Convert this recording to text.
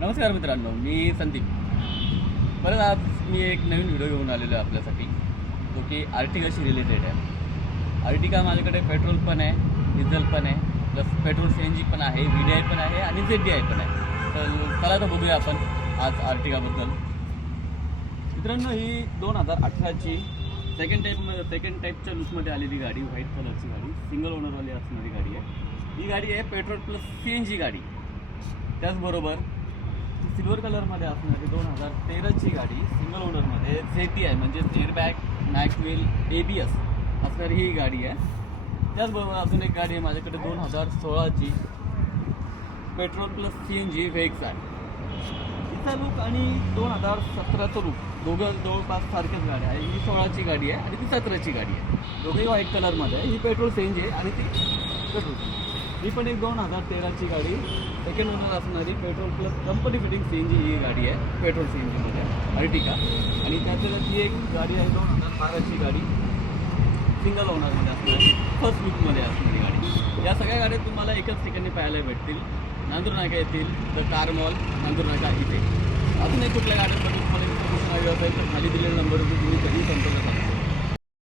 नमस्कार मित्रांनो, मी संदीप. परत आज मी एक नवीन व्हिडिओ घेऊन आलेलो आहे आपल्यासाठी, जो की आर्टिगाशी रिलेटेड आहे. आर्टिगा माझ्याकडे पेट्रोल पण आहे, डिझेल पण आहे, प्लस पेट्रोल CNG पण आहे, VDI पण आहे आणि ZDI पण आहे. तर चला तर बघूया आपण आज आर्टिगाबद्दल. मित्रांनो, ही 2018ची सेकंड टाईपच्या लुकमध्ये आलेली गाडी, व्हाईट कलरची गाडी, सिंगल ओनरवाली असणारी गाडी आहे. ही गाडी आहे पेट्रोल प्लस CNG गाडी. त्याचबरोबर सिल्वर कलरमध्ये असणारी 2013ची गाडी, सिंगल ओनरमध्ये ZDI म्हणजे एअरबॅग, मॅक्सवेल, ABS असणारी ही गाडी आहे. त्याचबरोबर अजून एक गाडी आहे माझ्याकडे 2016ची पेट्रोल प्लस CNG व्हेक्स आहे. हिचा लुक आणि 2017चा लुक दोघं जवळपास सारख्याच गाड्या आहे. ही 16ची गाडी आहे आणि ती 17ची गाडी आहे. दोघंही व्हाईट कलरमध्ये आहे. ही पेट्रोल CNG आहे आणि ती पेट्रोल. ही पण एक 2013ची गाडी, सेकंड ओनर असणारी petrol plus company fitting CNG ही गाडी आहे, पेट्रोल CNGमध्ये आर्टिगा. आणि त्यातल्या ती एक गाडी आहे 2012ची गाडी, सिंगल ओनरमध्ये असणारी, फर्स्ट लुकमध्ये असणारी गाडी. या सगळ्या गाड्या तुम्हाला एकच ठिकाणी पाहायला भेटतील, नांदूर नाका येथील द कार मॉल, नांदूर नाका इथे. अजूनही कुठल्या गाड्यांबद्दल तुम्हाला इन्फॉर्मेशन हवी असेल तर खाली दिलेल्या नंबरवरती तुम्ही कधी संपर्क साधा.